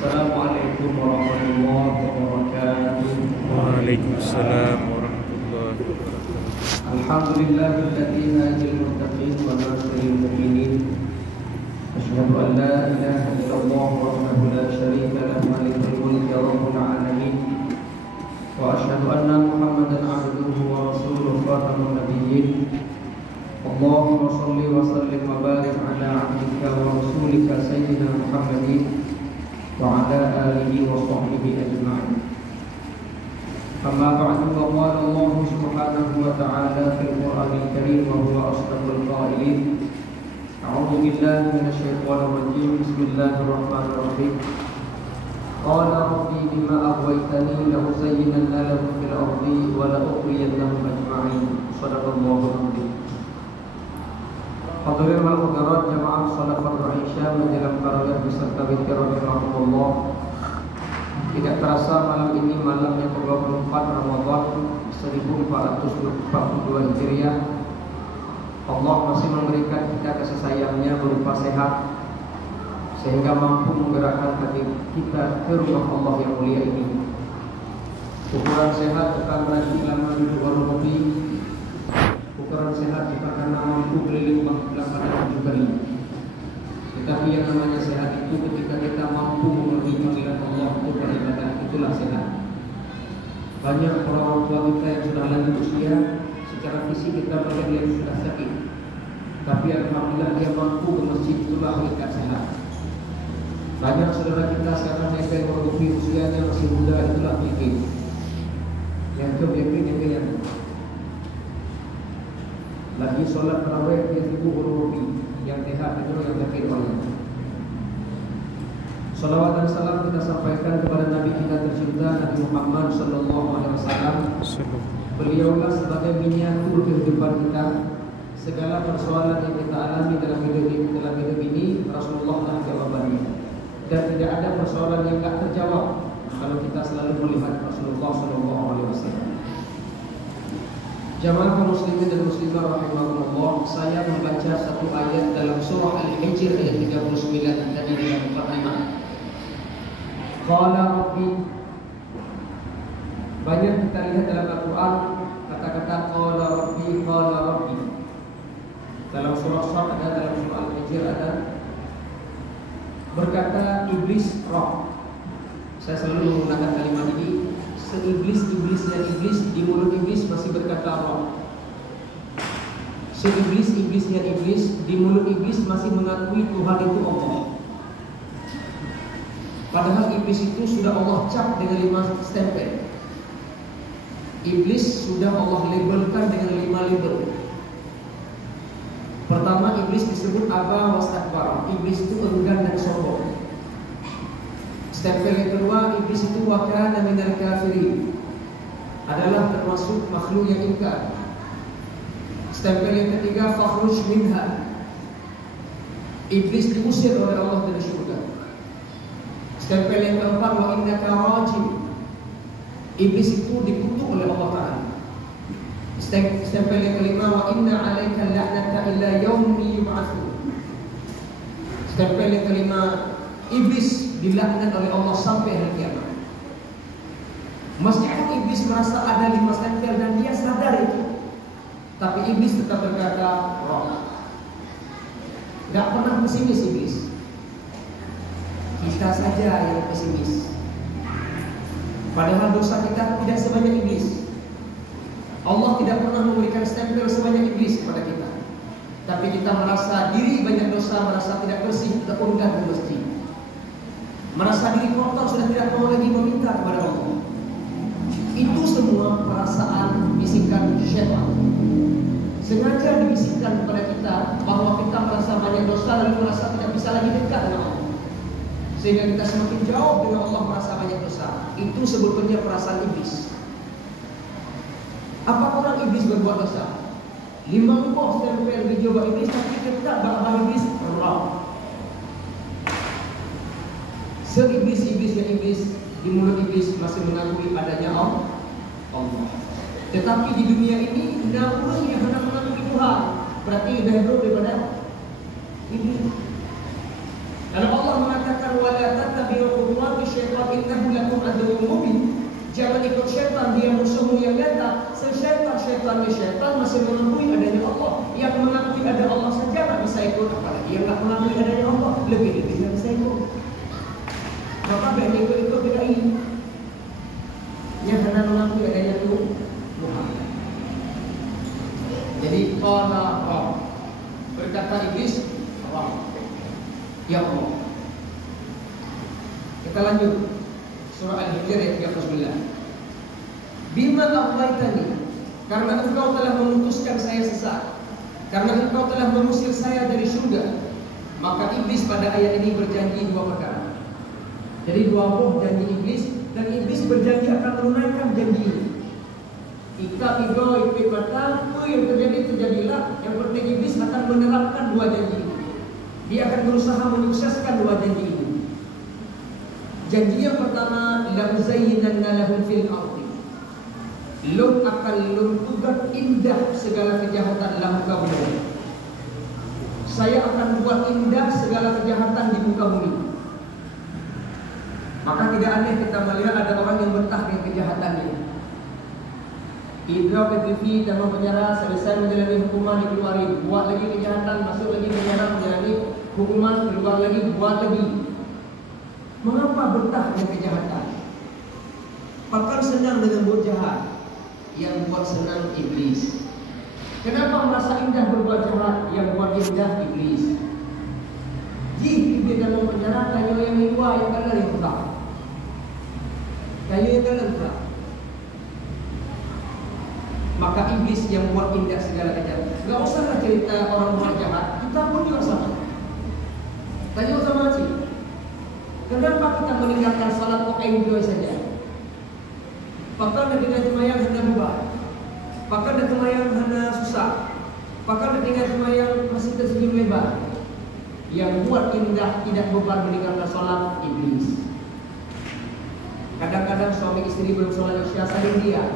Assalamualaikum warahmatullahi wabarakatuh. Waalaikumsalam warahmatullahi wabarakatuh. Alhamdulillahilladzi hadil muttaqin wa nasril mu'minin. Asyhadu an la ilaha illallah wahdahu la syarika lahu malikul mulki rabbul alamin. Wa asyhadu anna Muhammadan abduhu wa rasuluhu khatamun nabiyyin. Allahumma shalli wa sallim wa barik ala 'abdika wa rasulika sayyidina Muhammadin wa ala alihi wa sahbihi ajma'in. Amma ba'du, wa qala Allah subhanahu wa ta'ala fil Qur'anil Karim wa huwa asdaqul qailin. A'udzu billahi minasy syaithanir rajim. Bismillahirrahmanirrahim. Qala rabbi bima aghwaytani la uzayyinanna lahum fil ardi wa la ughwiyannahum ajma'in. Shadaqallahu al-'azim. Hadirin wal hadirat jamaah salat fardhu Isya menjelang tarawih beserta witir rahimahullah. Tidak terasa malam ini malam yang ke-24 Ramadan 1442 Hijriah. Allah masih memberikan kita kasih sayangnya berupa sehat, sehingga mampu menggerakkan hati kita ke rumah Allah yang mulia ini. Ukuran sehat bukan berarti lama duduk warung kopi. Ukuran sehat bukan karena mampu keliling badan 7 kali. Tetapi yang namanya sehat itu ketika kita mampu memenuhi panggilan Allah untuk beribadah, itulah sehat. Banyak orang tua kita yang sudah lanjut usia, secara fisik kita melihat dia sudah sakit, tapi alhamdulillah dia mampu ke masjid, itulah hakikat sehat. Banyak saudara kita sekarang mereka yang merugi usianya masih muda, itulah yakin. Yang yakin lagi sholat tarawih dia sibuk berwudu, yang sehat itu yang yakin orang. Salawat dan salam kita sampaikan kepada Nabi kita tercinta Nabi Muhammad sallallahu alaihi wasallam. Beliaulah sebagai miniatur kehidupan kita. Segala persoalan yang kita alami dalam hidup ini Rasulullah lah jawabannya. Dan tidak ada persoalan yang tak terjawab kalau kita selalu melihat Rasulullah sallallahu alaihi wasallam. Jamaah kaum muslimin dan muslimah rahimahumullah, saya membaca satu ayat dalam surah Al-Hijr ayat 39 tadi dalam mukadimah. Qala rabbi. Banyak kita lihat dalam Al-Qur'an kata-kata qala rabbi, qala rabbi. Dalam surah Shad ada, dalam surah Al-Hijr ada. Berkata iblis roh. Saya selalu menggunakan kalimat ini. Seiblis-iblisnya iblis, di mulut iblis masih berkata roh. Seiblis-iblisnya iblis, di mulut iblis masih mengakui Tuhan itu Allah. Padahal iblis itu sudah Allah cap dengan 5 stempel. Iblis sudah Allah labelkan dengan 5 label. Pertama, iblis disebut aba wastakbar. Iblis itu enggan dan sombong. Stempel yang kedua, iblis itu wa kana minal kafirin, adalah termasuk makhluk yang ingkar. Stempel yang ketiga, fakhruj minha. Iblis diusir oleh Allah dari surga. Stempel yang keempat, wa innaka rajim. Iblis itu dikutuk oleh Allah Ta'ala. Stempel yang kelima, wa inna alaika la'nata illa yaumi yub'atsun. Stempel yang kelima, iblis dilaknat oleh Allah sampai hari kiamat. Meskipun iblis merasa ada 5 stempel dan dia sadar itu, tapi iblis tetap berkata roh. Tidak pernah pesimis iblis. Kita saja yang pesimis. Padahal dosa kita tidak sebanyak iblis. Allah tidak pernah memberikan stempel sebanyak iblis kepada kita. Tapi kita merasa diri banyak dosa, merasa tidak bersih, kita enggan ke masjid. Merasa diri kotor, sudah tidak mau lagi meminta kepada Allah. Itu semua perasaan bisikan syaitan. Sengaja dibisikkan kepada kita bahwa kita merasa banyak dosa lalu merasa tidak bisa lagi dekat dengan Allah, sehingga kita semakin jauh dengan Allah, merasa banyak dosa. Itu sebetulnya perasaan iblis. Apa orang iblis berbuat dosa? 5 stempel di jiwa iblis, tapi tetap bahwa iblis Allah. Seiblis-iblisnya iblis, di mulut iblis masih mengakui adanya Allah. Tetapi di dunia ini namun yang hendak mengakui Tuhan, berarti lebih hebat daripada iblis. Lalu Allah mengatakan wala tattabi'u khutuwat ikut syaitan, dia musuh yang nyata. Syaitan masih mengakui adanya Allah. Yang mengakui ada Allah saja tak bisa ikut, apalagi yang tak mengakui adanya Allah, lebih-lebih tak bisa ikut. Maka baik ikut-ikut tidak ini. Yang hendak mengakui adanya Tuhan. Jadi Allah berkata iblis, Allah, ya Allah. Kita lanjut surah Al-Hijr ayat 39. Bima aghwaytani, karena engkau telah memutuskan saya sesat, karena engkau telah mengusir saya dari surga. Maka iblis pada ayat ini berjanji dua perkara. Jadi dua buah janji iblis, dan iblis berjanji akan menunaikan janji ini. Ika igo ipit mata, yang terjadilah. Yang penting iblis akan menerapkan dua janji ini. Dia akan berusaha menyukseskan dua janji ini. Janji yang pertama, la uzayyinanna lahum fil ardi. Lum akan luntukan indah segala kejahatan dalam muka bumi. Saya akan buat indah segala kejahatan di muka bumi. Maka tidak aneh kita melihat ada orang yang betah dengan kejahatannya. Idra PTV dan penjara, selesai menjalani hukuman dikeluarin, buat lagi kejahatan, masuk lagi penjara, menjalani hukuman, keluar lagi, buat lagi. Mengapa betah dengan kejahatan? Bahkan senang dengan buat jahat. Yang buat senang iblis. Kenapa merasa indah berbuat jahat? Yang buat indah iblis. Jika di dalam penjara, kayu yang luar yang kalah yang besar. Kayu yang kalah besar. Maka iblis yang buat indah segala kejahatan. Gak usahlah cerita orang buat jahat, kita pun juga sama. Tanya sama Cik, kenapa kita meninggalkan salat kok enjoy saja? Pakar dengan semayang hendak bubar, pakar dengan semayang hendak susah, pakar dengan semayang masih tersenyum lebar. Yang buat indah tidak beban meninggalkan salat iblis. Kadang-kadang suami istri belum salat isya saling diam,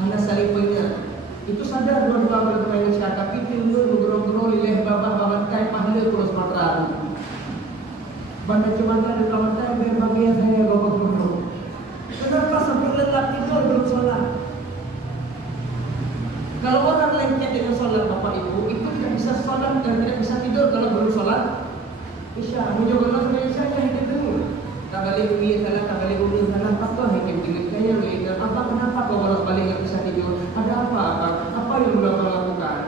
hanya saling mengingat. Itu sadar dua-dua bermain isya, tapi timbul bergerong-gerong lilih babah kai pahala terus matra. Bandar cemanta di kawasan berbagai saya babah-babah. Kenapa sampai lelap tidur belum sholat? Kalau orang lengket dengan sholat bapak ibu, itu tidak bisa sholat dan tidak bisa tidur kalau belum sholat isya. Menjawablah sama isya yang ketemu. Tak balik umi salah, tak balik umi salah. Apa yang tinggal kaya dan apa kenapa kau balik nggak bisa tidur? Ada apa? Apa yang belum kau lakukan?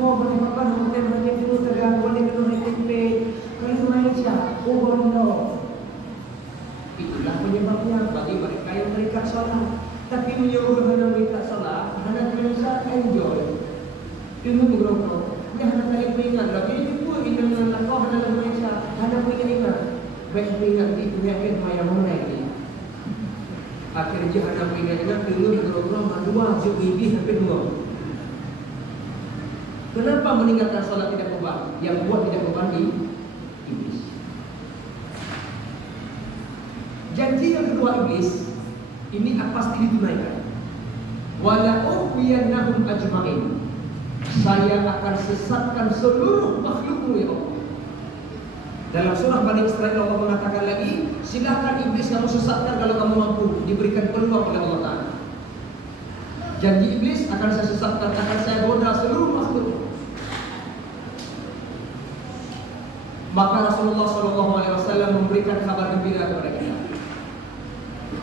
Oh boleh bapak nanti hanya tidur terganggu, boleh kena tempe. Kalau itu main isya, oh boleh. Itulah penyebabnya bagi mereka yang terikat sholat. Tapi menyuruh hanya mereka sholat, hanya mereka enjoy. Itu berapa? Dia hanya kali peringat lagi. Itu pun kita mengenal kau hanya mereka, hanya peringat. Baik peringat di dunia yang mana ini. Akhirnya hanya peringat dulu berapa? Dua, lebih sampai dua. Kenapa meninggalkan sholat tidak beban? Yang buat tidak beban di iblis. Janji yang kedua iblis ini pasti ditunaikan. Wala ughwiyannahum ajma'in. Saya akan sesatkan seluruh makhlukmu ya Allah. Dalam surah Bani Israil Allah mengatakan lagi, silakan iblis kamu sesatkan kalau kamu mampu, diberikan peluang oleh Allah Ta'ala. Janji iblis akan saya sesatkan, akan saya goda seluruh makhluk. Maka Rasulullah SAW memberikan kabar gembira kepada kita.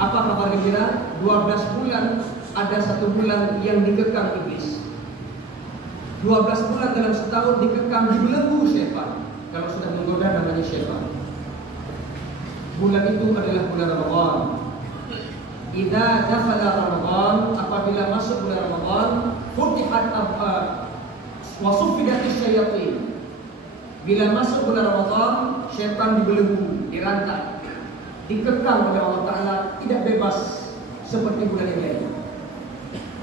Apa kabar gembira? 12 bulan ada 1 bulan yang dikekang iblis. 12 bulan dalam setahun dikekang, dibelenggu syaitan. Kalau sudah menggoda namanya syaitan. Bulan itu adalah bulan Ramadan. Idza dakhala Ramadan, apabila masuk bulan Ramadan, futihat wa suffidatis syayatin. Bila masuk bulan Ramadan, syaitan dibelenggu, dirantai, dikekang oleh Allah Ta'ala, tidak bebas seperti bulan yang lain.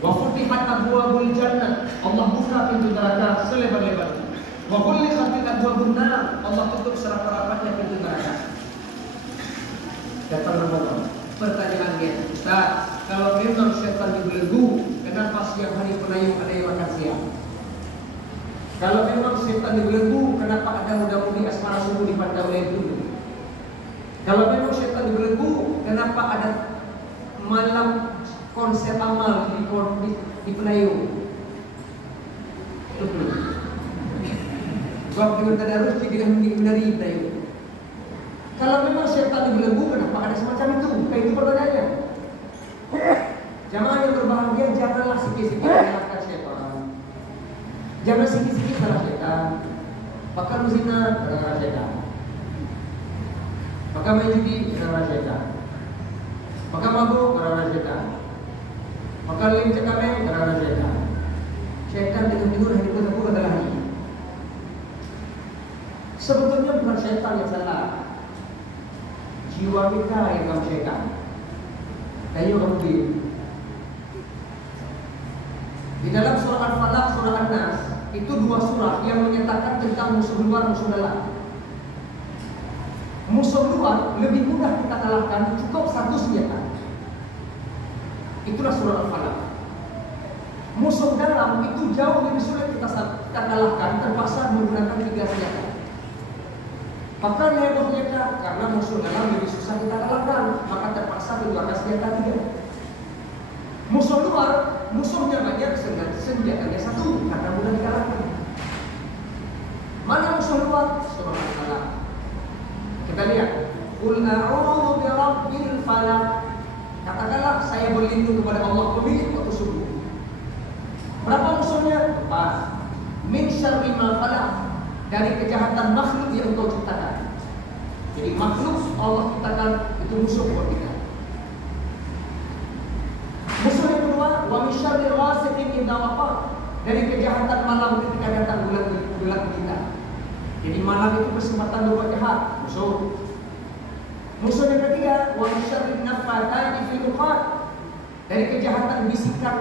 Wa futihat abwabul jannah, Allah buka pintu neraka selebar-lebarnya. Wa ghulqat abwabun nar, Allah tutup serapat-rapatnya pintu neraka. Datang Ramadan. Pertanyaannya, Ustaz, kalau memang syaitan dibelenggu, kenapa siang hari penayung ada yang makan siang? Kalau memang syaitan dibelenggu, kenapa ada muda-mudi asmara subuh dipandang oleh itu? Kalau memang syaitan dibelenggu, kenapa ada malam konsep amal di pelayu. Waktu kita harus tidak menghindari pelayu. Kalau memang setan dibelenggu, kenapa ada semacam itu? Kayak itu pertanyaannya. Jamaah yang berbahagia, janganlah sikit-sikit menyalahkan setan. Jangan sikit-sikit salah setan. Pakar zina, gara-gara setan. Pakar main judi, gara-gara setan. Pakar mabuk, gara-gara setan. Pakar lim cekame, gara-gara setan. Setan dengar-dengar hari itu adalah hari. Sebetulnya bukan setan yang salah. Jiwa kita yang kamu setan. Ayo kamu bilang. Di dalam surah Al-Falaq, surah An-Nas, itu dua surah yang menyatakan tentang musuh luar, musuh dalam. Musuh luar lebih mudah kita kalahkan, cukup satu senjata. Itulah surah Al-Falaq. Musuh dalam itu jauh lebih sulit kita kalahkan, terpaksa menggunakan 3 senjata. Maka hebohnya karena musuh dalam lebih susah kita kalahkan, maka terpaksa mengeluarkan senjata 3. Musuh luar, musuhnya banyak, senjatanya 1 karena mudah dikalahkan. Mana musuh luar? Surah Al-Falaq. Kita lihat. Qul a'udzu birabbil falaq. Katakanlah saya berlindung kepada Allah pemilik waktu subuh. Berapa musuhnya? 4. Min syarri ma khalaq. Dari kejahatan makhluk yang engkau ciptakan. Jadi makhluk Allah ciptakan itu musuh buat kita. Musuh yang kedua, wa min syarri ghasiqin idza waqab. Dari kejahatan malam ketika datang bulan kita. Jadi malam itu kesempatan berbuat jahat, musuh. Musuh yang ketiga, wa min syarri naffathati fil 'uqad. Dari kejahatan bisikan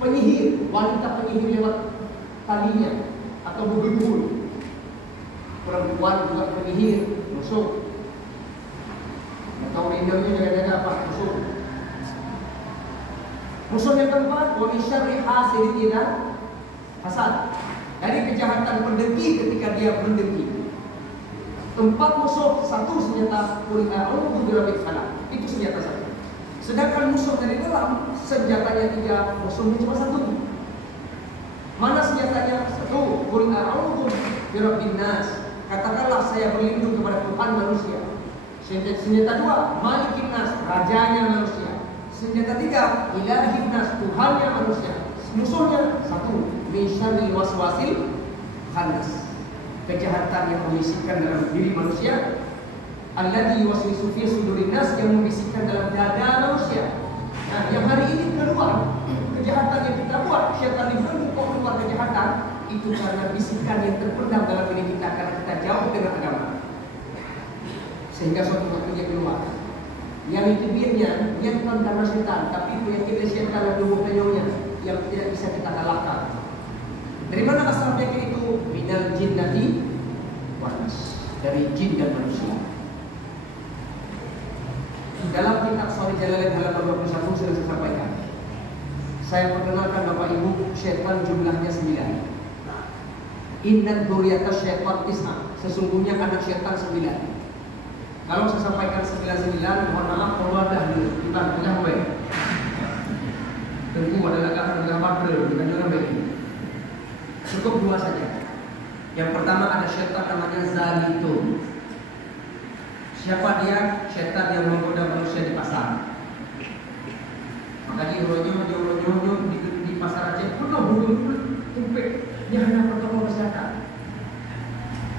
penyihir, wanita penyihir lewat talinya atau bubur-bubur. Perempuan juga penyihir, musuh. Atau rindonya jaga-jaga apa? Musuh. Musuh yang keempat, wa min syarri hasidin idza hasad. Dari kejahatan pendengki ketika dia mendengki. 4 musuh, 1 senjata. Qul a'udzu birabbil falaq. Itu senjata 1. Sedangkan musuh dari dalam senjatanya 3, musuhnya cuma 1. Mana senjatanya? 1. Qul a'udzu birabbin nas. Katakanlah saya berlindung kepada Tuhan manusia. Senjata 2, Malikin nas, rajanya manusia. Senjata 3, Ilahin nas, Tuhannya manusia. Musuhnya 1, min syarril waswasil khannas. Kejahatan yang membisikkan dalam diri manusia. Alladzi yuwaswisu fi sudurin nas, yang membisikkan dalam dada manusia. Nah, yang hari ini keluar kejahatan yang kita buat, syaitan dibelenggu kok keluar kejahatan. Itu karena bisikan yang terpendam dalam diri kita karena kita jauh dengan agama. Sehingga suatu waktu dia keluar. Yang itu birnya, dia bukan karena setan, tapi penyakit setan yang tubuh penyongnya yang tidak bisa kita kalahkan. Dari mana asal penyakit itu? Minal jinnati wan nas. Dari jin dan manusia. Dalam kitab Sahih Jalalain halaman 21 sudah saya sampaikan. Saya perkenalkan Bapak Ibu, setan jumlahnya 9. Inna dzurriyyata syaitan 9. Sesungguhnya anak setan 9. Kalau saya sampaikan 99, mohon maaf kalau ada dulu kita punya baik. Tentu adalah gambar dengan orang baik. Cukup 2 saja. Yang pertama ada setan namanya Zalitun. Siapa dia? Setan yang menggoda manusia di pasar. Makanya ronyo di pasar Aceh penuh bulu-bulu tumpek. Dia hanya protokol kesehatan.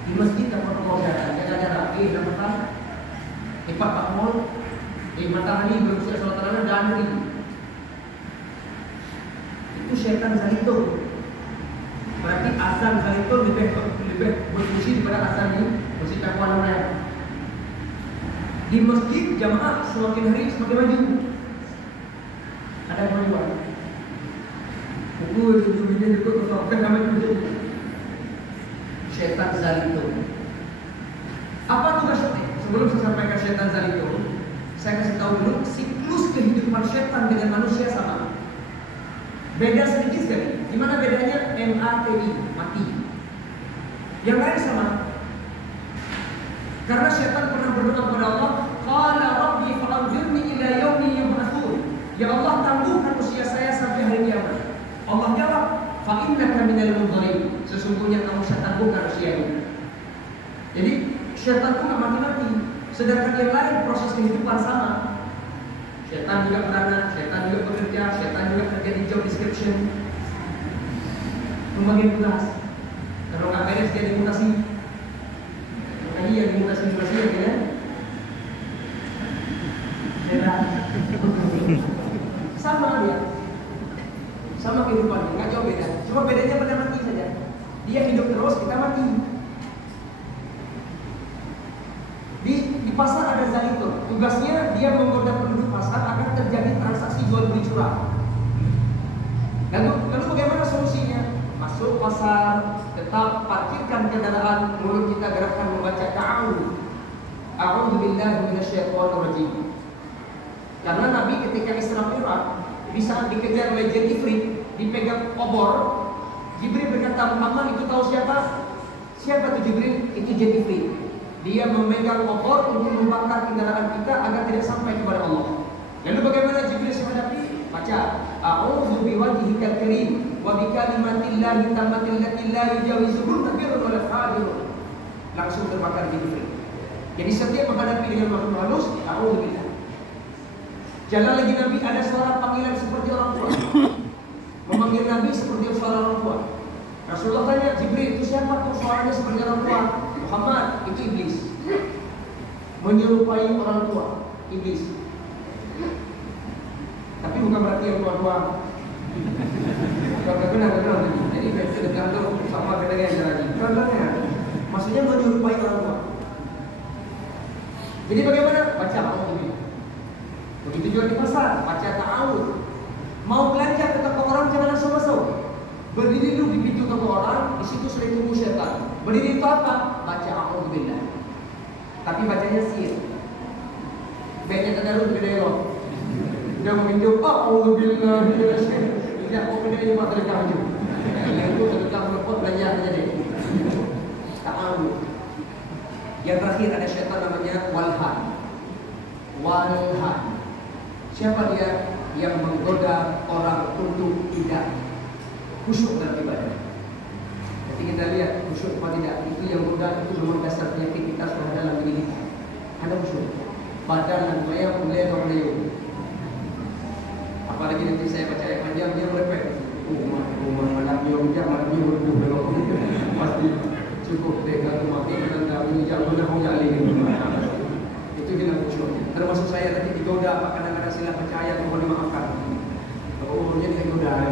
Di masjid ada protokol kesehatan. Jaga jarak. Dapat Pak Mall. Matahari belum siap sholat tarawih dan hari. Itu setan Zalitun. Berarti azan Zalitun lebih berfungsi daripada azan di masjid Taqwa namanya. Di masjid jamaah semakin hari semakin maju. Ada kemajuan. Buku itu juga terpakai namanya itu. Setan Zalitun. Apa tugasnya? Sebelum saya sampaikan setan Zalitun, saya kasih tahu dulu siklus kehidupan setan dengan manusia sama. Beda sedikit sekali. Gimana bedanya? MATI, mati. Yang lain sama. Karena setan pernah berdoa kepada Allah, qala rabbi fa'anzirni ila yaumi yub'atsun. Ya Allah, tangguhkan sesungguhnya kamu saya tangguhkan usia ini. Jadi syaitan itu nggak mati-mati. Sedangkan yang lain proses kehidupan sama. Syaitan juga beranak, syaitan juga bekerja, syaitan juga kerja di job description, membagi tugas. Kalau nggak beres dia dimutasi. Tadi yang dimutasi ya. Syaitan. Sama dia. Sama kehidupannya, nggak jauh beda. Cuma bedanya pada mati saja. Dia hidup terus, kita mati. Di pasar ada zalitur. Tugasnya dia menggoda penduduk pasar agar terjadi transaksi jual beli curang. Lalu bagaimana solusinya? Masuk pasar, tetap parkirkan kendaraan, mulut kita gerakkan membaca ta'awudz. A'udzubillahi minasyaitonir rajim. Karena Nabi ketika Isra Mi'raj di saat dikejar oleh jin Ifrit, dipegang obor, Jibril berkata, Muhammad itu tahu siapa? Siapa itu Jibril? Itu jin Ifrit. Dia memegang obor untuk membakar kendaraan kita agar tidak sampai kepada Allah. Lalu bagaimana Jibril menghadapi? Baca, A'udzu biwajhikal karim wa bi kalimatillahi tammati allati la yujawizuhunna birrun wala fajirun. Langsung terbakar Jibril. Jadi setiap menghadapi dengan makhluk halus, a'udzubillah. Jangan lagi Nabi ada suara panggilan seperti orang tua. Memanggil Nabi seperti suara orang tua. Rasulullah tanya, Jibril itu siapa kok suaranya seperti orang tua? Muhammad, itu iblis. Menyerupai orang tua, iblis. Tapi bukan berarti yang tua-tua. Benar. Jadi itu tergantung sama beda yang lagi. Contohnya, maksudnya menyerupai orang tua. Jadi bagaimana? Baca Allah. Begitu juga di pasar, baca ta'awudz. Mau belanja ke toko orang jangan langsung masuk. Berdiri dulu di pintu toko orang, di situ sudah tunggu setan. Berdiri itu apa? Baca a'udzubillah. Tapi bacanya sir. Baca tadarus beda elok. Dia meminjau a'udzubillah. Tidak mau beda ini mak terdekat aja. Yang itu terdekat melepot belanja aja deh. Ta'awudz. Yang terakhir ada syaitan namanya walhan. Walhan. Siapa dia? Yang menggoda orang untuk tidak khusyuk dalam ibadah. Jadi kita lihat khusyuk apa tidak, itu yang goda, itu memang dasar penyakit kita sudah dalam diri kita. Ada khusyuk, badan dan maya mulai berleu. Apalagi nanti saya baca ayat panjang dia merepek. Malam berdua belok. Pasti cukup dengan mati dan kami jangan menjali. Itu dengan khusyuk. Termasuk saya tadi digoda, kadang-kadang silap percaya mohon dimaafkan. Oh, jadi digoda.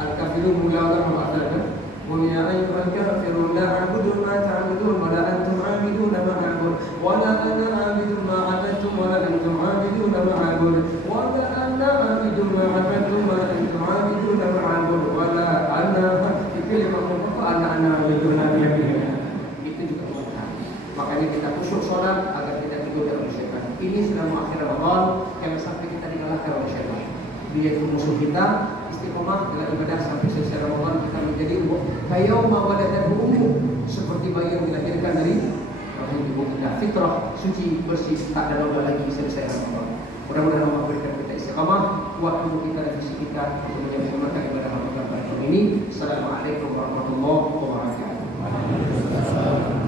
Al-kafirun mula ma'adana wa ya ayyuhal kafirun la a'budu ma ta'budun wa la antum 'abiduna ma a'budu wa la ana 'abidu ma 'abadtum wa la antum 'abiduna ma a'budu wa la ana 'abidu ma 'abadtum wa la antum 'abiduna ma a'budu wa la ana itu ana 'abiduna ma a'budu. Itu juga Allah. Makanya kita khusyuk salat agar tidak digoda oleh syaitan. Ini sudah mengakhiri Ramadan, jangan sampai kita dikalahkan oleh syaitan. Dia itu musuh kita. Istiqomah dalam ibadah sampai selesai Ramadan kita menjadi kayauma waladatuhu, seperti bayi yang dilahirkan dari rahim ibu kita, fitrah, suci, bersih, tak ada noda lagi selesai Ramadan. Mudah-mudahan Allah berikan kita istiqomah, kuat tubuh kita dan fisik kita untuk menyempurnakan ibadah Ramadan tahun ini. Assalamualaikum warahmatullahi wabarakatuh.